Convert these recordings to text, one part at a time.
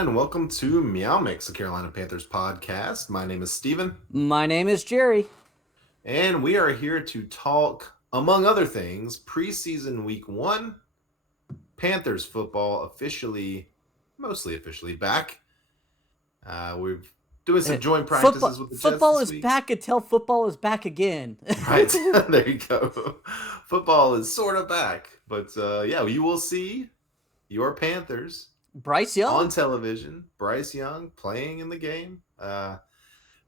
and welcome to MeowMix, the Carolina Panthers podcast. My name is Steven, My name is Jerry. and we are here to talk, among other things, preseason week one, Panthers football mostly officially back. We're doing some joint Football, practices with the Jets football this is week. back until football is back again. Right, there you go. Football is sort of back, but yeah, you will see your Panthers Bryce on Young? television. Bryce Young playing in the game.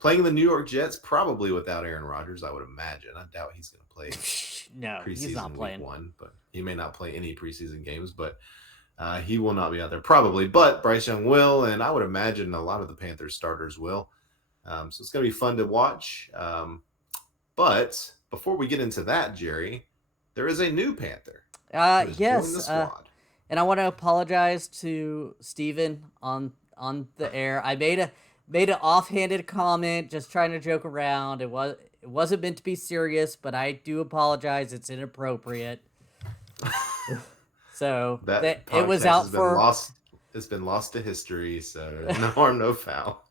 Playing the New York Jets, probably without Aaron Rodgers, I would imagine. I doubt he's going to play No, he's not preseason week playing. one, but he may not play any preseason games, but he will not be out there probably. But Bryce Young will, and I would imagine a lot of the Panthers starters will. So it's going to be fun to watch. But before we get into that, Jerry, there is a new Panther who has joined the Yes. squad. And I want to apologize to Steven on the air. I made an offhanded comment, just trying to joke around. It wasn't meant to be serious, but I do apologize. It's inappropriate. So That it was podcast out has been for lost. It's been lost to history, so no harm, no foul.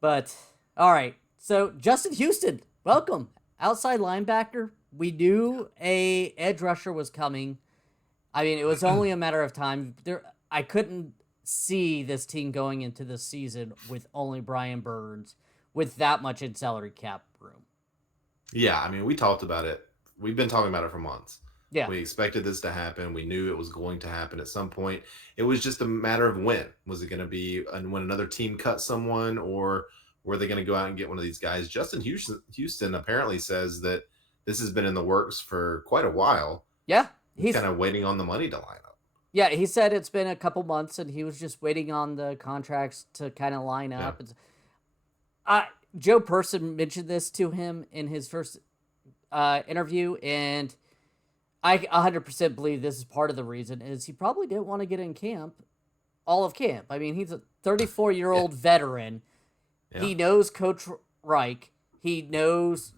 But all right. So Justin Houston, welcome. Outside linebacker. We knew a edge rusher was coming. I mean, it was only a matter of time. I couldn't see this team going into the season with only Brian Burns with that much in salary cap room. Yeah, I mean, we talked about it. We've been talking about it for months. Yeah. We expected this to happen. We knew it was going to happen at some point. It was just a matter of when. Was it going to be when another team cut someone, or were they going to go out and get one of these guys? Justin Houston apparently says that this has been in the works for quite a while. Yeah. He's kind of waiting on the money to line up. Yeah, he said it's been a couple months and he was just waiting on the contracts to kind of line up. Joe Person mentioned this to him in his first interview, and I 100% believe this is part of the reason is he probably didn't want to get in camp, all of camp. I mean, he's a 34-year-old veteran. Yeah. He knows Coach Reich. He knows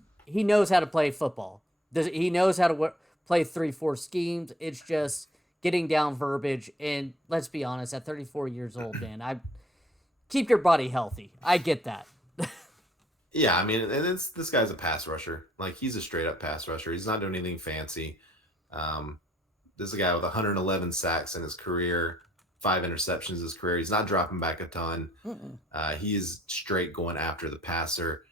how to play football. He knows how to play 3-4 schemes. It's just getting down verbiage. And let's be honest, at 34 years old, man, keep your body healthy. I get that. Yeah, I mean, and this guy's a pass rusher. Like, he's a straight up pass rusher. He's not doing anything fancy. This is a guy with 111 sacks in his career, 5 interceptions in his career. He's not dropping back a ton. He is straight going after the passer.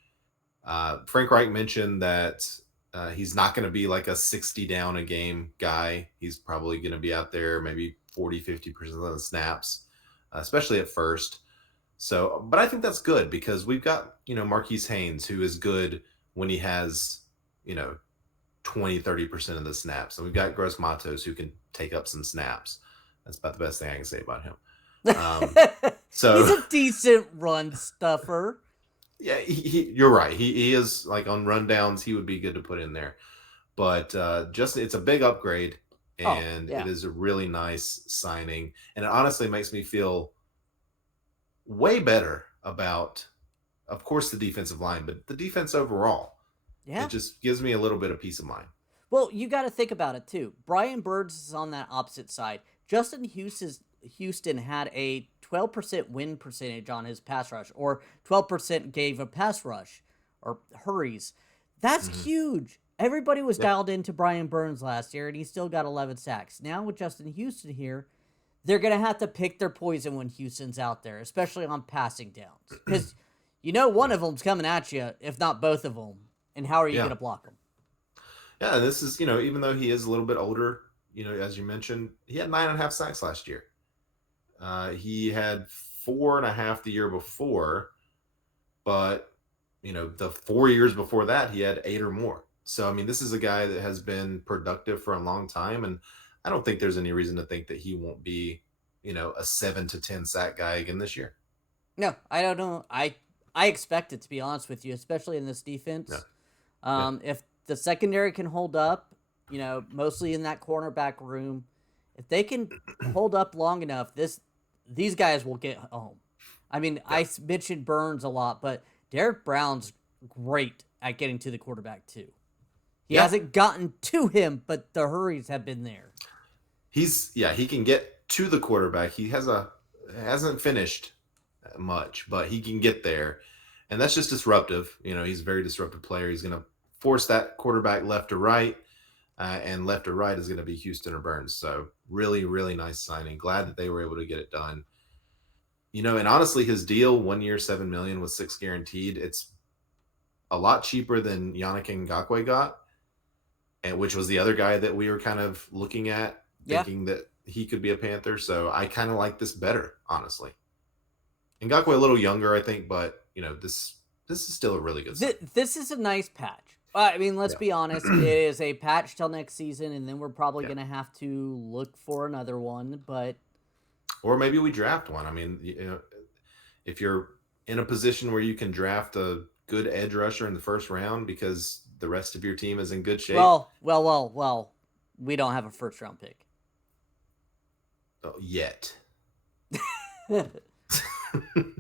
Frank Reich mentioned that he's not going to be like a 60 down a game guy. He's probably going to be out there maybe 40-50% of the snaps, especially at first. So, but I think that's good because we've got, Marquise Haynes, who is good when he has, 20-30% of the snaps. And we've got Gross Matos, who can take up some snaps. That's about the best thing I can say about him. So he's a decent run stuffer. Yeah, you're right. He is, like, on rundowns, he would be good to put in there. But it's a big upgrade, and It is a really nice signing. And it honestly makes me feel way better about, of course, the defensive line, but the defense overall. Yeah. It just gives me a little bit of peace of mind. Well, you got to think about it, too. Brian Burns is on that opposite side. Justin Houston had a 12% win percentage on his pass rush, or 12% gave a pass rush, or hurries. That's huge. Everybody was dialed into Brian Burns last year, and he still got 11 sacks. Now with Justin Houston here, they're going to have to pick their poison when Houston's out there, especially on passing downs. Because one of them's coming at you, if not both of them. And how are you going to block them? Yeah, this is, even though he is a little bit older, as you mentioned, he had 9.5 sacks last year. He had 4.5 the year before, but, the 4 years before that, he had 8 or more. So, I mean, this is a guy that has been productive for a long time, and I don't think there's any reason to think that he won't be, a 7 to 10 sack guy again this year. No, I don't know. I expect it, to be honest with you, especially in this defense. Yeah. If the secondary can hold up, mostly in that cornerback room, if they can hold up long enough, these guys will get home. I mean, I mentioned Burns a lot, but Derek Brown's great at getting to the quarterback too. He hasn't gotten to him, but the hurries have been there. He can get to the quarterback. He hasn't finished much, but he can get there, and that's just disruptive. He's a very disruptive player. He's going to force that quarterback left to right, and left to right is going to be Houston or Burns. So really, really nice signing. Glad that they were able to get it done. And honestly, his deal, 1 year, $7 million with 6 guaranteed. It's a lot cheaper than Yannick Ngakoue got, and which was the other guy that we were kind of looking at, Yeah. thinking that he could be a Panther. So I kind of like this better, honestly. Ngakoue a little younger, I think, but this is still a really good. This is a nice patch. I mean, let's Yeah. be honest. It is a patch till next season, and then we're probably Yeah. going to have to look for another one. But Or maybe we draft one. I mean, if you're in a position where you can draft a good edge rusher in the first round because the rest of your team is in good shape. well, we don't have a first round pick. Yet.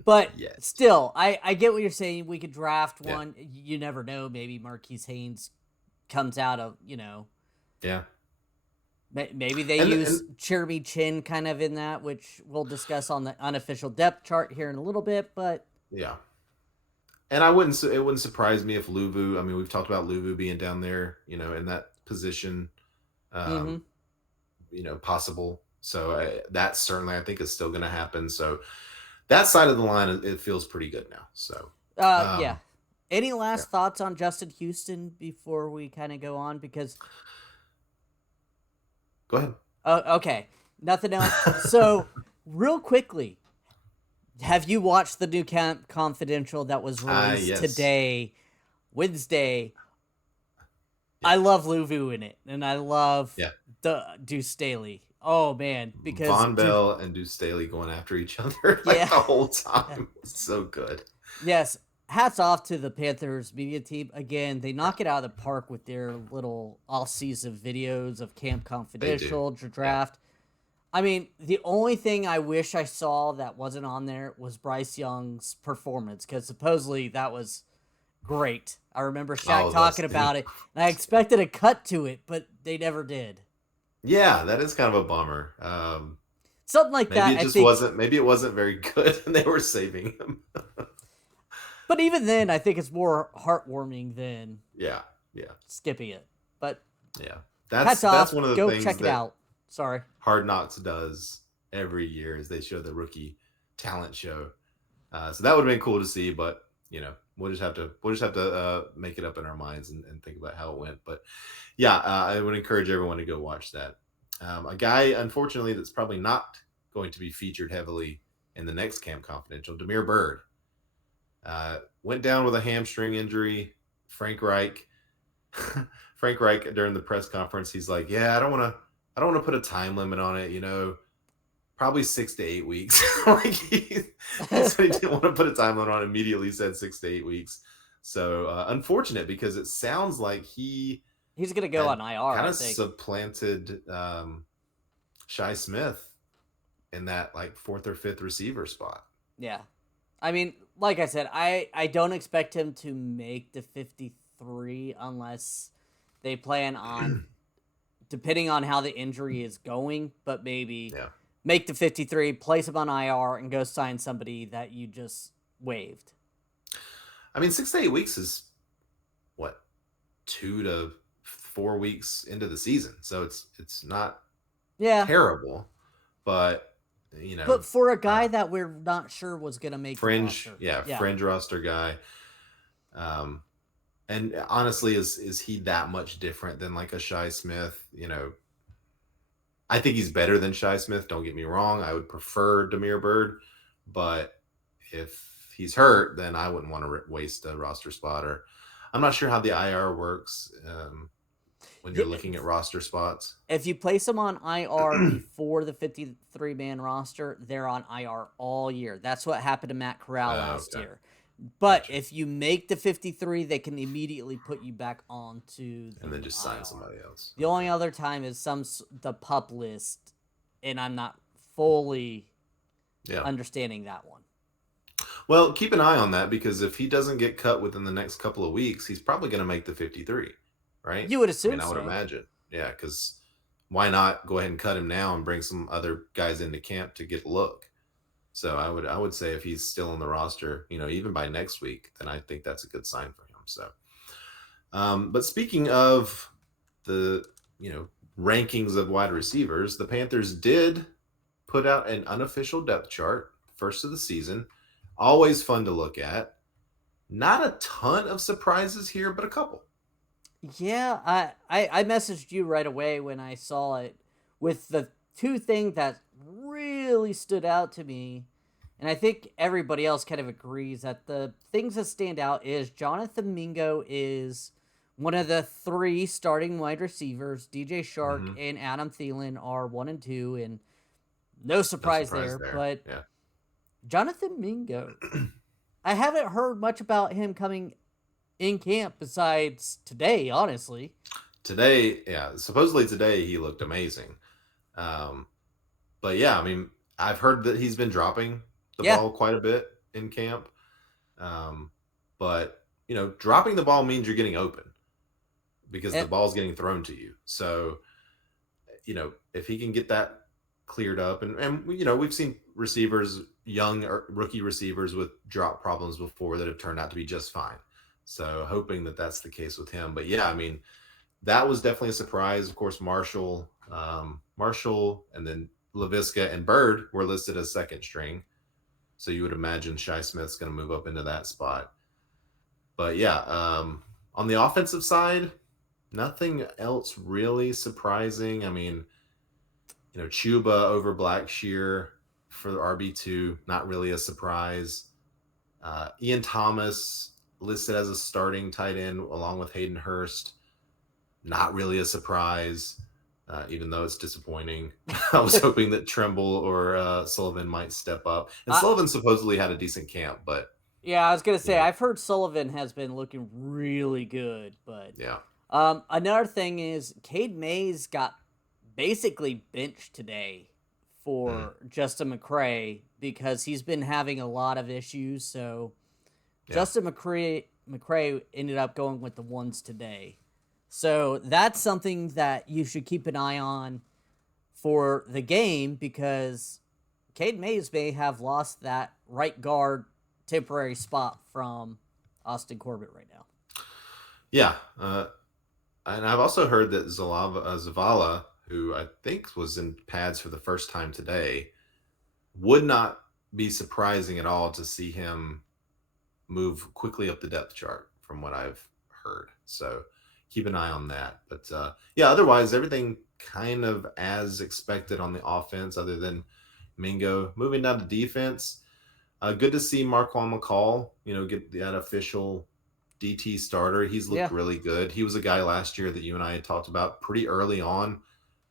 But Yet. still, I get what you're saying. We could draft Yeah. one. You never know. Maybe Marquise Haynes comes out of, Yeah. maybe they And- use Jeremy Chin kind of in that, which we'll discuss on the unofficial depth chart here in a little bit. But Yeah. And it wouldn't surprise me if Luvu, I mean, we've talked about Luvu being down there, in that position, mhm. Possible. So that certainly I think is still going to happen. So that side of the line, it feels pretty good now. So, Yeah. Any last thoughts on Justin Houston before we kind of go on? Because go ahead. okay, nothing else. So real quickly, have you watched the new Camp Confidential that was released Yes. today, Wednesday? I love Luvu in it, and I love the Deuce Staley. Oh man, because Von Bell and Deuce Staley going after each other the whole time. It's so good. Yes, hats off to the Panthers media team. Again, they knock it out of the park with their little all-season videos of Camp Confidential, draft. I mean, the only thing I wish I saw that wasn't on there was Bryce Young's performance, because supposedly that was great. I remember Shaq talking about it, and I expected a cut to it, but they never did. Yeah, that is kind of a bummer. Something like maybe that. It just wasn't. Maybe it wasn't very good, and they were saving him. But even then, I think it's more heartwarming than skipping it. But that's one of the go things check it out. Sorry, Hard Knocks does every year is they show the rookie talent show. So that would have been cool to see, but we'll just have to make it up in our minds and think about how it went. But I would encourage everyone to go watch that. A guy, unfortunately, that's probably not going to be featured heavily in the next Camp Confidential, Demir Bird, went down with a hamstring injury. Frank Reich during the press conference, he's like, "Yeah, I don't want to put a time limit on it. Probably 6 to 8 weeks." Like he said he didn't want to put a time limit on it. Immediately said 6 to 8 weeks. So unfortunate, because it sounds like he's gonna go on IR. Kind of supplanted Shi Smith in that like 4th or 5th receiver spot. Yeah, I mean, like I said, I don't expect him to make the 53 unless they plan on, depending on how the injury is going, but maybe make the 53, place him on IR, and go sign somebody that you just waived. I mean, 6 to 8 weeks is what, 2 to 4 weeks into the season, so it's not terrible, but But for a guy that we're not sure was gonna make fringe, the roster. Fringe roster guy. And honestly, is he that much different than like a Shi Smith? I think he's better than Shi Smith. Don't get me wrong. I would prefer Demir Bird, but if he's hurt, then I wouldn't want to waste a roster spot. Or I'm not sure how the IR works when you're looking at roster spots. If you place them on IR before the 53-man roster, they're on IR all year. That's what happened to Matt Corral last year. But if you make the 53, they can immediately put you back onto the and then just sign IR. somebody else. The only other time is the PUP list, and I'm not fully understanding that one. Well, keep an eye on that, because if he doesn't get cut within the next couple of weeks, he's probably going to make the 53, right? You would assume I would imagine. Yeah, because why not go ahead and cut him now and bring some other guys into camp to get a look? So I would say if he's still on the roster, even by next week, then I think that's a good sign for him. So, but speaking of the rankings of wide receivers, the Panthers did put out an unofficial depth chart, first of the season. Always fun to look at. Not a ton of surprises here, but a couple. Yeah, I messaged you right away when I saw it with the two things that really stood out to me. And I think everybody else kind of agrees that the things that stand out is Jonathan Mingo is one of the three starting wide receivers. DJ Shark Hmm. and Adam Thielen are 1 and 2, and no No surprise surprise there. there. But Yeah. Jonathan Mingo, I haven't heard much about him coming in camp besides today, honestly. Today, yeah, supposedly today he looked amazing. Um, but yeah, I mean, I've heard that he's been dropping the Yeah, ball quite a bit in camp. Um, but dropping the ball means you're getting open because the and ball's getting thrown to you. So, if he can get that cleared up, and we've seen receivers, young or rookie receivers with drop problems before that have turned out to be just fine. So, hoping that that's the case with him. But yeah, I mean, that was definitely a surprise. Of course, Marshall, and then Laviska and Bird were listed as second string. So you would imagine Shy Smith's going to move up into that spot. But yeah, on the offensive side, nothing else really surprising. I mean, Chuba over Blackshear for the RB2, not really a surprise. Ian Thomas listed as a starting tight end along with Hayden Hurst, not really a surprise, even though it's disappointing. I was hoping that Tremble or Sullivan might step up. And I, Sullivan supposedly had a decent camp, but, yeah, I was gonna you say know, I've heard Sullivan has been looking really good, but yeah. another thing is Cade Mays got basically benched today Mm, for Justin McCray because he's been having a lot of issues. So yeah. Justin McCray ended up going with the ones today. So that's something that you should keep an eye on for the game because Cade Mays may have lost that right guard temporary spot from Austin Corbett right now. Yeah. And I've also heard that Zavala, who I think was in pads for the first time today, would not be surprising at all to see him move quickly up the depth chart from what I've heard. So keep an eye on that. But yeah, otherwise everything kind of as expected on the offense, other than Mingo. Moving down to defense, good to see Marquand McCall, get that official DT starter. He's looked Yeah. really good. He was a guy last year that you and I had talked about pretty early on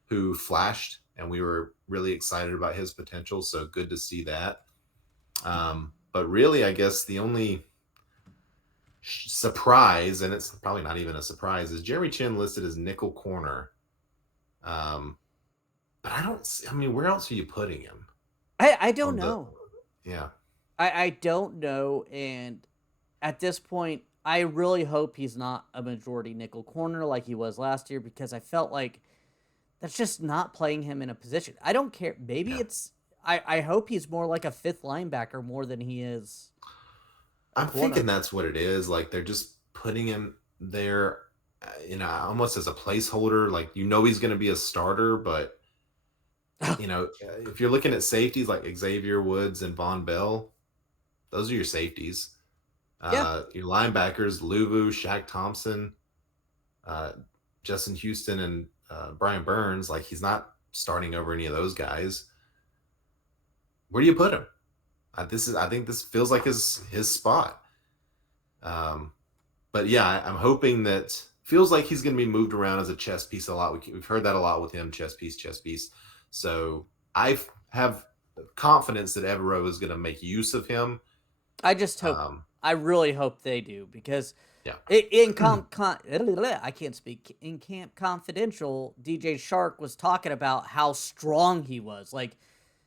who flashed, and we were really excited about his potential. So good to see that. But really, I guess the only surprise, and it's probably not even a surprise, is Jeremy Chin listed as nickel corner. Um, but I don't. I mean, where else are you putting him I don't on the? know. Yeah, I don't know, and at this point, I really hope he's not a majority nickel corner like he was last year because I felt like that's just not playing him in a position. I don't care. Maybe yeah. it's. I hope he's more like a fifth linebacker more than he is a I'm thinking corner. that's what it is. Like they're just putting him there, almost as a placeholder. Like he's going to be a starter, but if you're looking at safeties like Xavier Woods and Von Bell, those are your safeties. Yeah, Your linebackers, Luvu, Shaq Thompson, uh, Justin Houston, and Brian Burns. Like he's not starting over any of those guys. Where do you put him? I think this feels like his spot. Um, but yeah, I'm hoping that feels like he's going to be moved around as a chess piece a lot. We've heard that a lot with him, chess piece, chess piece. So I have confidence that Evero is going to make use of him. I just hope. Um, I really hope they do because yeah. I can't speak in Camp Confidential. DJ Shark was talking about how strong he was. Like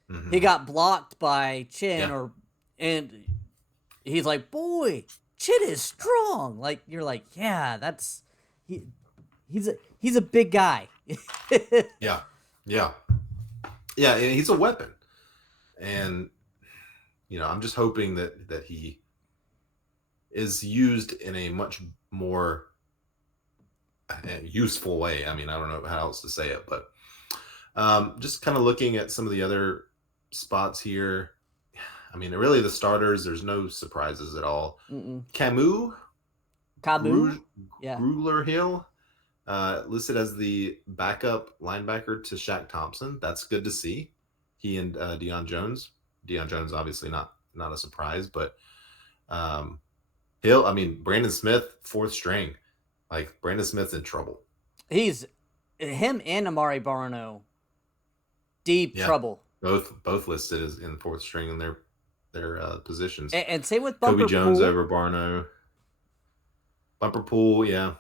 he Hmm. got blocked by Chin, Yeah. and he's like, "Boy, Chin is strong." Like you're like, "Yeah, that's he. He's a big guy. Yeah, yeah, yeah. And he's a weapon, and I'm just hoping that he is used in a much more useful way. I mean, I don't know how else to say it, but just kind of looking at some of the other spots here. I mean, really, the starters. There's no surprises at all. Mm-mm. Camus, Cabu? Gruge, Yeah. Grugler Hill, listed as the backup linebacker to Shaq Thompson. That's good to see. He and Deion Jones. Deion Jones, obviously not a surprise, but um, Hill. I mean, Brandon Smith, fourth string. Like Brandon Smith's in trouble. He's him and Amari Barno deep Yeah, trouble. both listed as in fourth string in their positions. And same with Kobe Bumper Jones Pool. over Barno. Bumper Pool, yeah.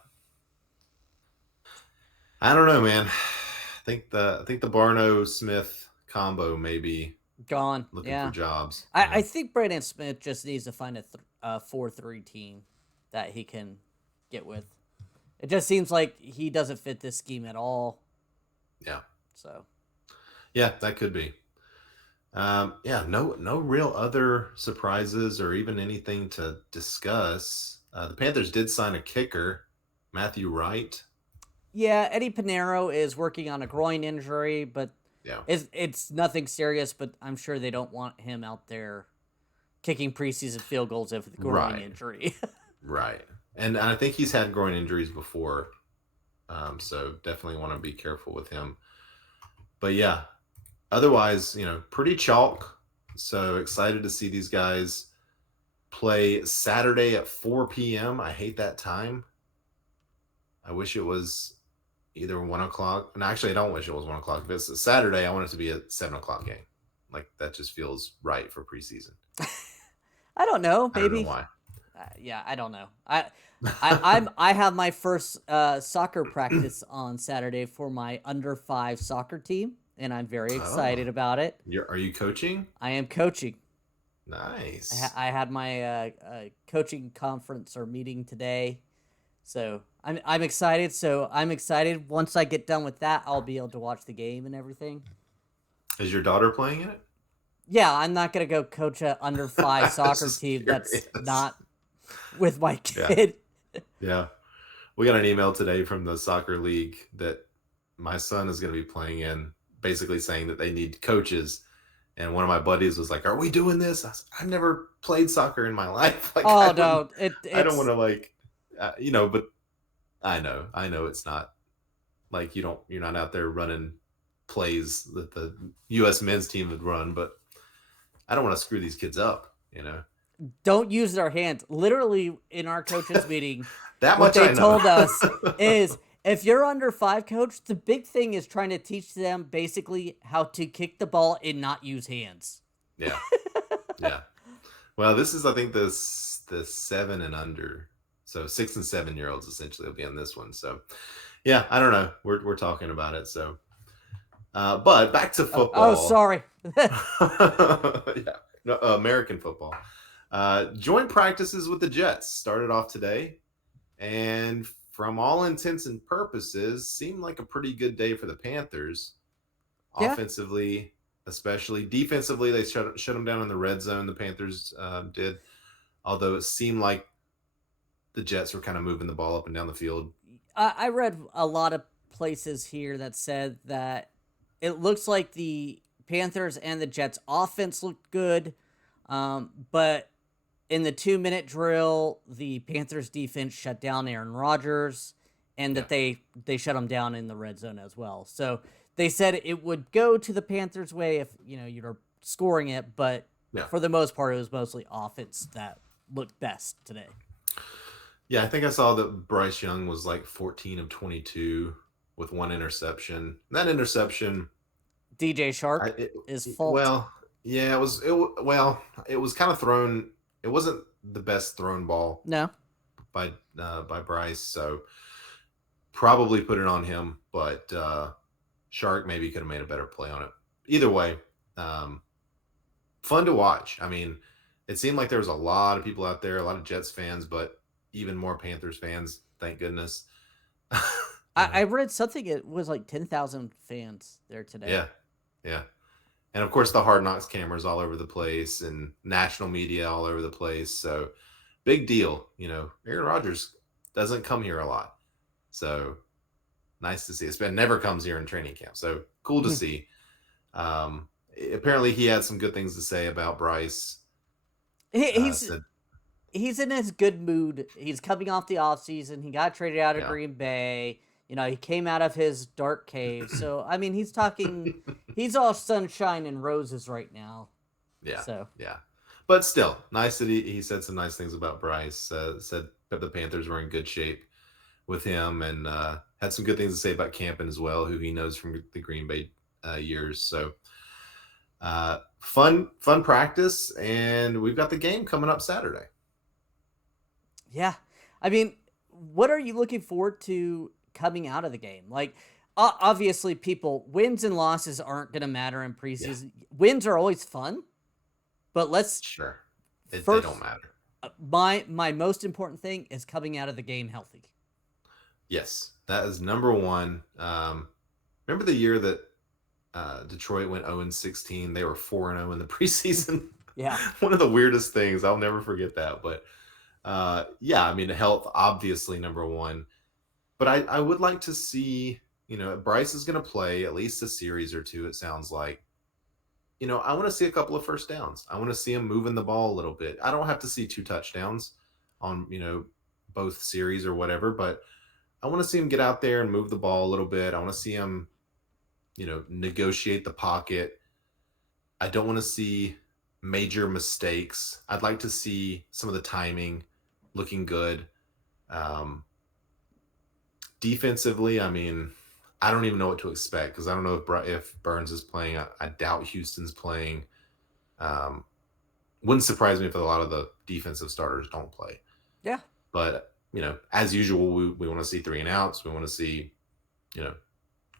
I don't know, man. I think the Barno Smith combo may be Gone. looking for Yeah. jobs. I think Brandon Smith just needs to find a 4-3 team that he can get with. It just seems like he doesn't fit this scheme at all. Yeah, So yeah, that could be. Yeah, no real other surprises or even anything to discuss. The Panthers did sign a kicker, Matthew Wright. yeah, Eddie Pinero is working on a groin injury, but Yeah, it's nothing serious. But I'm sure they don't want him out there kicking preseason field goals with a groin right, injury. right. And I think he's had groin injuries before, so definitely want to be careful with him. But yeah, otherwise, pretty chalk. So excited to see these guys play Saturday at 4 p.m. I hate that time. I wish it was either 1 o'clock. And actually, I don't wish it was 1 o'clock. If it's a Saturday, I want it to be a 7 o'clock game. Like that just feels right for preseason. I don't know. I don't know Maybe. why. Yeah, I don't know. I have my first soccer practice on Saturday for my under 5 soccer team, and I'm very Oh, excited about it. are you coaching? I am coaching. Nice. I had my coaching conference or meeting today, so I'm excited. So I'm excited. Once I get done with that, I'll be able to watch the game and everything. Is your daughter playing in it? Yeah, I'm not gonna go coach a under 5 I was soccer just team that's curious. not with my Yeah, kid. yeah. We got an email today from the soccer league that my son is going to be playing in, basically saying that they need coaches. And one of my buddies was like, "Are we doing this?" I've never played soccer in my life. Like, Oh no, I don't want it's to but I know it's not like you're not out there running plays that the U.S. men's team would run, but I don't want to screw these kids up. don't use their hands. Literally in our coaches meeting, That what much they I know. told us is if you're under 5, coach, the big thing is trying to teach them basically how to kick the ball and not use hands. Yeah, yeah. Well, this is I think the 7 and under, so 6 and 7 year olds essentially will be on this one. So yeah, I don't know. We're talking about it. So, but back to Oh, football. sorry. Yeah, no, American football. Joint practices with the Jets started off today, and from all intents and purposes, seemed like a pretty good day for the Panthers. Yeah, Offensively, especially defensively, they shut them down in the red zone. The Panthers did, although it seemed like the Jets were kind of moving the ball up and down the field. I read a lot of places here that said that it looks like the Panthers and the Jets offense looked good, but in the 2 minute drill, the Panthers defense shut down Aaron Rodgers, and Yeah, that they shut him down in the red zone as well. So they said it would go to the Panthers' way if you're scoring it, but yeah, for the most part, it was mostly offense that looked best today. yeah. I think I saw that Bryce Young was like 14 of 22 with one interception. That interception, DJ I Shark it, is it- fault. well, yeah, it was kind of thrown. It wasn't the best thrown ball No, by Bryce, so probably put it on him. But Shark maybe could have made a better play on it. Either way, um, fun to watch. I mean, it seemed like there was a lot of people out there, a lot of Jets fans, but even more Panthers fans. Thank goodness. I read something. It was like 10,000 fans there today. Yeah, yeah. And of course, the Hard Knocks cameras all over the place and national media all over the place. So big deal. Aaron Rodgers doesn't come here a lot. So nice to see. It's been never comes here in training camp. So cool to see. Apparently, he had some good things to say about Bryce. He, he's Said, he's in his good mood. He's coming off the offseason. He got traded out of yeah, Green Bay. He came out of his dark cave. So, I mean, he's all sunshine and roses right now. yeah, So, yeah. But still, nice that he said some nice things about Bryce. Said that the Panthers were in good shape with him, and had some good things to say about Campen as well, who he knows from the Green Bay years. So fun practice, and we've got the game coming up Saturday. yeah. I mean, what are you looking forward to coming out of the game? Like, obviously, wins and losses aren't going to matter in Yeah, preseason. Wins are always fun, but let's sure. They don't first. matter. My most important thing is coming out of the game healthy. Yes, that is number one. Remember the year that Detroit went 0-16? They were 4-0 in the preseason. Yeah. One of the weirdest things. I'll never forget that. But yeah, I mean, health obviously number one. But I would like to see, Bryce is going to play at least a series or two. It sounds like. I want to see a couple of first downs. I want to see him moving the ball a little bit. I don't have to see 2 touchdowns on both series or whatever, but I want to see him get out there and move the ball a little bit. I want to see him, negotiate the pocket. I don't want to see major mistakes. I'd like to see some of the timing looking good. Um, Defensively, I mean, I don't even know what to expect because I don't know if Burns is playing. I doubt Houston's playing. Um, wouldn't surprise me if a lot of the defensive starters don't play. Yeah. But as usual, we want to see 3 and outs. We want to see,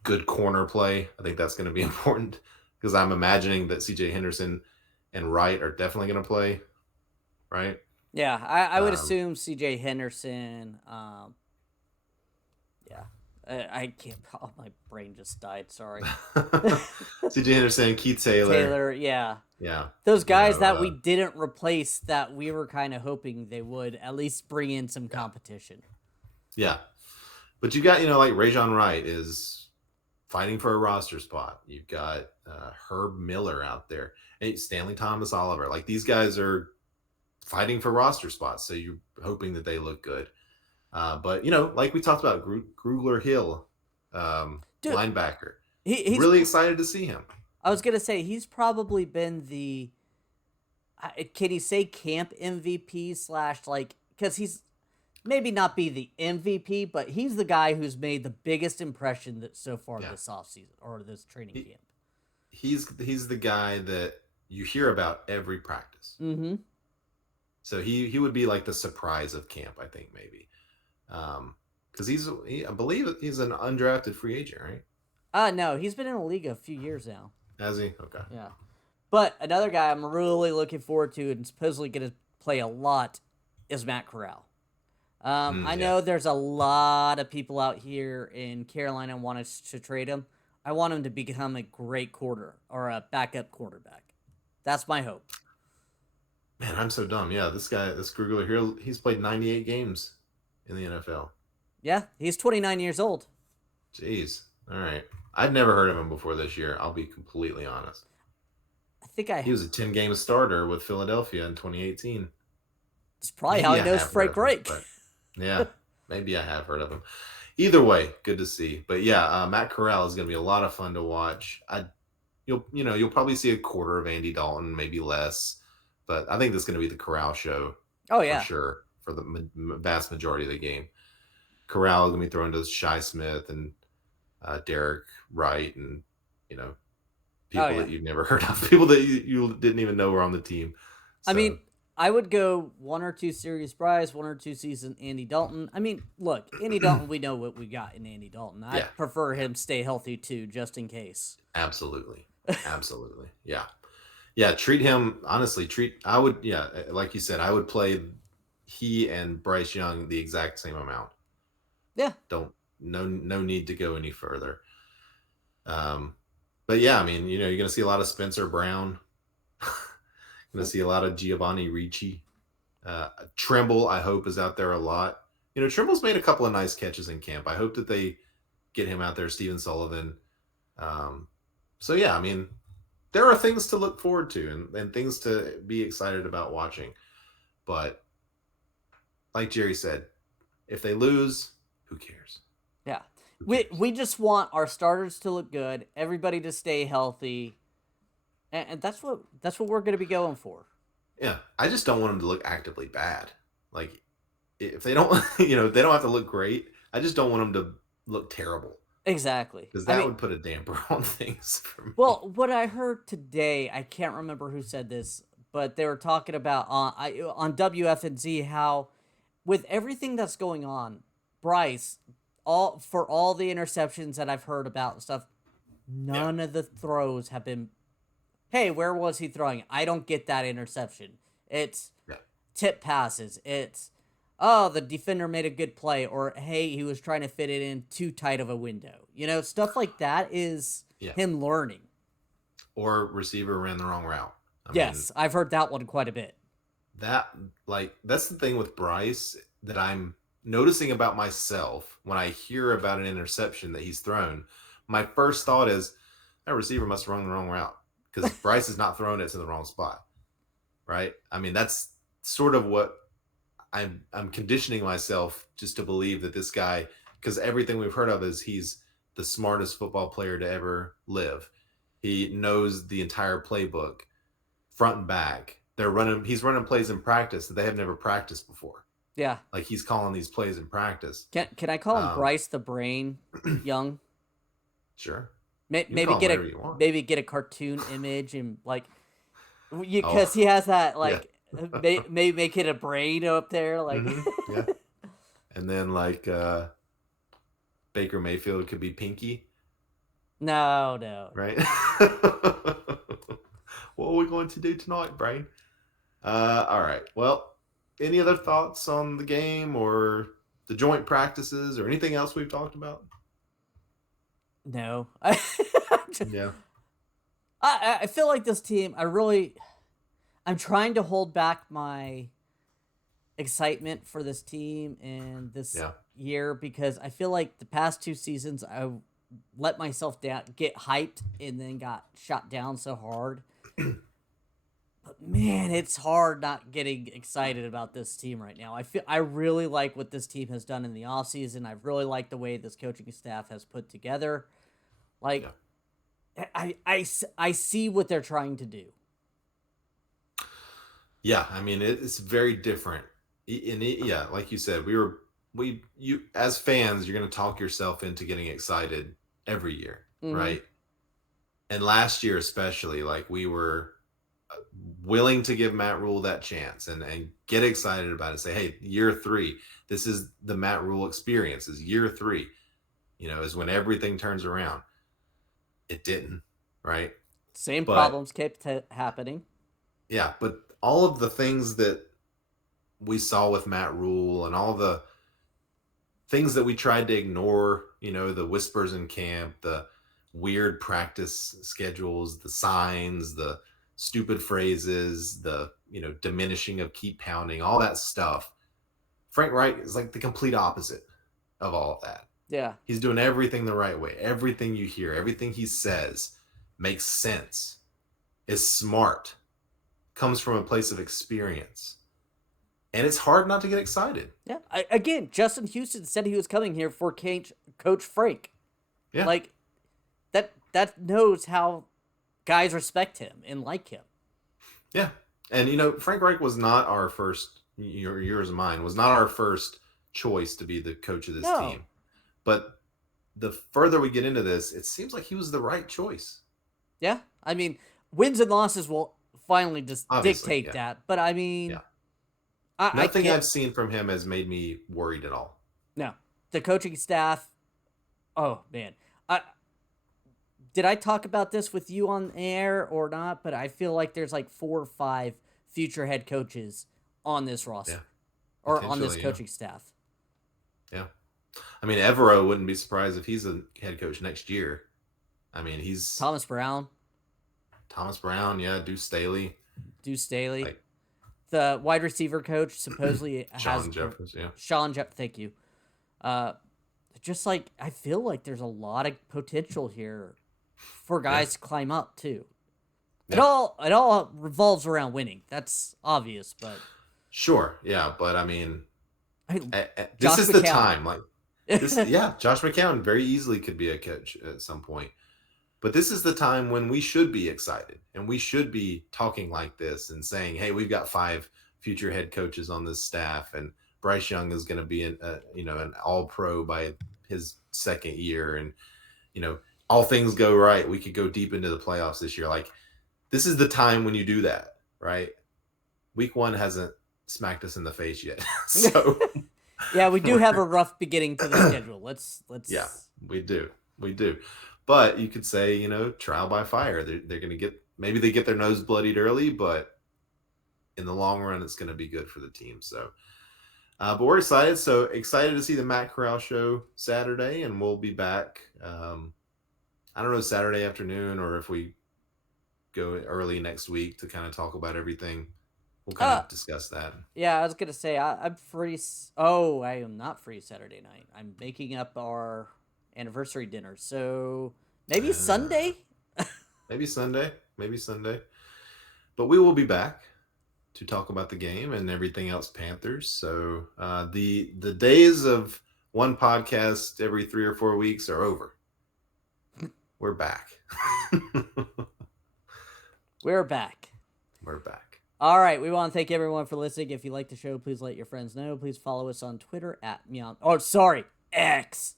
good corner play. I think that's going to be important because I'm imagining that C.J. Henderson and Wright are definitely going to play, right? Yeah, I would Um, assume C.J. Henderson. Yeah, I can't. Oh, my brain just died. Sorry. C.J. Henderson, Keith Taylor, Taylor. Yeah, yeah, those guys that we didn't replace that we were kind of hoping they would at least bring in some competition. yeah. But you got like Rajon Wright is fighting for a roster spot. You've got Herb Miller out there, and Stanley Thomas Oliver. Like these guys are fighting for roster spots, so you're hoping that they look good. But like we talked about, Grugler Hill, Dude, linebacker. he's Really excited to see him. I was gonna say he's probably been the. Can you say camp MVP slash like because he's maybe not be the MVP, but he's the guy who's made the biggest impression that so far Yeah, this offseason or this training he, camp. he's the guy that you hear about every practice. Mm-hmm. So he would be like the surprise of camp, I think maybe, because I believe he's an undrafted free agent, right? No, he's been in the league a few years now. Has he? Okay. Yeah. But another guy I'm really looking forward to and supposedly going to play a lot is Matt Corral. I Yeah. know there's a lot of people out here in Carolina want us to trade him. I want him to become a great a backup quarterback. That's my hope. Man, I'm so dumb. Yeah, this Grugler here, he's played 98 games in the NFL. Yeah, he's 29 years old. Jeez. All right. I'd never heard of him before this year. I'll be completely honest. I think He was a 10-game starter with Philadelphia in 2018. it's probably how Maybe he I knows have heard Frank of him, Reich. but yeah, maybe I have heard of him. Either way, good to see. But yeah, Matt Corral is going to be a lot of fun to watch. You'll probably see a quarter of Andy Dalton, maybe less, but I think this is going to be the Corral show Oh, for yeah. sure for the vast majority of the game. Corral is going to be thrown to Shi Smith and Derek Wright and people Oh, yeah. that you've never heard of, people that you didn't even know were on the team. I So, mean, I would go 1 or 2 series Bryce, 1 or 2 season Andy Dalton. I mean, look, Andy Dalton, we know what we got in Andy Dalton. I Yeah. prefer him stay healthy too, just in case. absolutely, absolutely, yeah, yeah. Treat him honestly. I would, yeah, like you said, I would play he and Bryce Young the exact same amount. Yeah. Don't no need to go any further. Um, but yeah, I mean, you're going to see a lot of Spencer Brown. Going to see a lot of Giovanni Ricci. Trimble, I hope, is out there a lot. Trimble's made a couple of nice catches in camp. I hope that they get him out there. Steven Sullivan. Um, so yeah, I mean, there are things to look forward to and things to be excited about watching. But like Jerry said, if they lose, who cares? Yeah. Who We cares? we just want our starters to look good, everybody to stay healthy, and that's what we're going to be going for. Yeah, I just don't want them to look actively bad. Like if they don't, they don't have to look great. I just don't want them to look terrible Exactly. because I that mean, would put a damper on things for me. well, what I heard today, I can't remember who said this, but they were talking about on WFNZ how with everything that's going on, Bryce, all the interceptions that I've heard about and stuff, Yeah, none of the throws have been, hey, where was he throwing? I don't get that interception. It's yeah, tip passes. It's, oh, the defender made a good play, or hey, he was trying to fit it in too tight of a window. Stuff like that is yeah. him learning. Or receiver ran the wrong route. I mean, Yes, I've heard that one quite a bit. that that's the thing with Bryce that I'm noticing about myself when I hear about an interception that he's thrown. My first thought is that receiver must have run the wrong route because Bryce is not throwing it to the wrong spot, right? I mean, that's sort of what I'm conditioning myself just to believe that this guy, because everything we've heard of is he's the smartest football player to ever live. He knows the entire playbook front and back. He's running plays in practice that they have never practiced before. Yeah. Like he's calling these plays in practice. Can I call him Um, Bryce the Brain Young? sure. You can Maybe call him get whatever a you want. maybe get a cartoon image and like, Oh, because he has that yeah. like, may make it a brain up there like. Yeah. And then Baker Mayfield could be Pinky, No, no. right? What are we going to do tonight, Brain? All right. Well, any other thoughts on the game or the joint practices or anything else we've talked about? No. Yeah. I feel like this team, I'm trying to hold back my excitement for this team and this Yeah. year because I feel like the past two seasons I let myself down, get hyped, and then got shot down so hard. But man, it's hard not getting excited about this team right now. I really like what this team has done in the offseason. I really like the way this coaching staff has put together. Yeah. Like I see what they're trying to do. Yeah. I mean, it's very different. Yeah, like you said, you as fans, you're going to talk yourself into getting excited every year, Mm-hmm. right? And last year, especially, like we were willing to give Matt Rule that chance and get excited about it. Say, hey, year 3, this is the Matt Rule experience. Is year 3, is when everything turns around. It didn't, right? Same But problems kept happening. yeah, but all of the things that we saw with Matt Rule and all the things that we tried to ignore, the whispers in camp, the weird practice schedules, the signs, the stupid phrases, the, diminishing of keep pounding, all that stuff. Frank Wright is like the complete opposite of all of that. Yeah. He's doing everything the right way. Everything you hear, everything he says makes sense, is smart, comes from a place of experience. And it's hard not to get excited. Yeah. Again, Justin Houston said he was coming here for Coach Frank. Yeah. Like that knows how guys respect him and like him. Yeah. And, Frank Reich was not our first, yours and mine, was not our first choice to be the coach of this No. team. But the further we get into this, it seems like he was the right choice. Yeah. I mean, wins and losses will finally just Obviously, dictate yeah. that. But I mean, Yeah. I Nothing can't. I've seen from him has made me worried at all. No, the coaching staff. Oh man, I did I talk about this with you on air or not? But I feel like there's like 4 or 5 future head coaches on this roster Yeah. or on this Potentially, coaching staff. Yeah. I mean, Evero wouldn't be surprised if he's a head coach next year. I mean, he's Thomas Brown, Thomas Brown, yeah, Deuce Staley, Deuce Staley, like the wide receiver coach supposedly has Sean Jeffers, yeah. Sean Jeff. Thank you. Uh, just like I feel like there's a lot of potential here for Yeah. guys to climb up too. Yeah. It all revolves around winning. That's obvious, but Sure, yeah, but I mean, I, this Josh is the McCown. time. Like this, yeah, Josh McCown very easily could be a coach at some point. But this is the time when we should be excited and we should be talking like this and saying, "Hey, we've got 5 future head coaches on this staff, and Bryce Young is going to be an All-Pro by his second year, and all things go right, we could go deep into the playoffs this year." Like this is the time when you do that, right? Week 1 hasn't smacked us in the face yet, so yeah, we do have a rough beginning to the schedule. Let's yeah, we do. But you could say, trial by fire. They're going to maybe they get their nose bloodied early, but in the long run, it's going to be good for the team. So, but we're excited. So excited to see the Matt Corral show Saturday, and we'll be back. I don't know, Saturday afternoon, or if we go early next week to kind of talk about everything. We'll kind of discuss that. Yeah, I was gonna say I'm free. Oh, I am not free Saturday night. I'm making up our anniversary dinner, so maybe Sunday. Maybe Sunday. But we will be back to talk about the game and everything else Panthers. So the days of one podcast every 3 or 4 weeks are over. We're back. We're back. We're back. All right. We want to thank everyone for listening. If you like the show, please let your friends know. Please follow us on Twitter at Meow. Oh, sorry, X.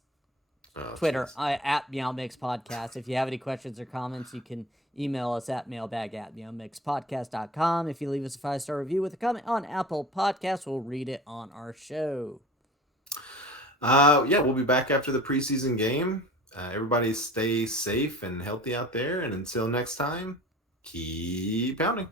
Twitter at MeowMix Podcast. If you have any questions or comments, you can email us at mailbag@meowmixpodcast.com. If you leave us a 5-star review with a comment on Apple Podcasts, we'll read it on our show. Yeah, we'll be back after the preseason game. Everybody stay safe and healthy out there. And until next time, keep pounding.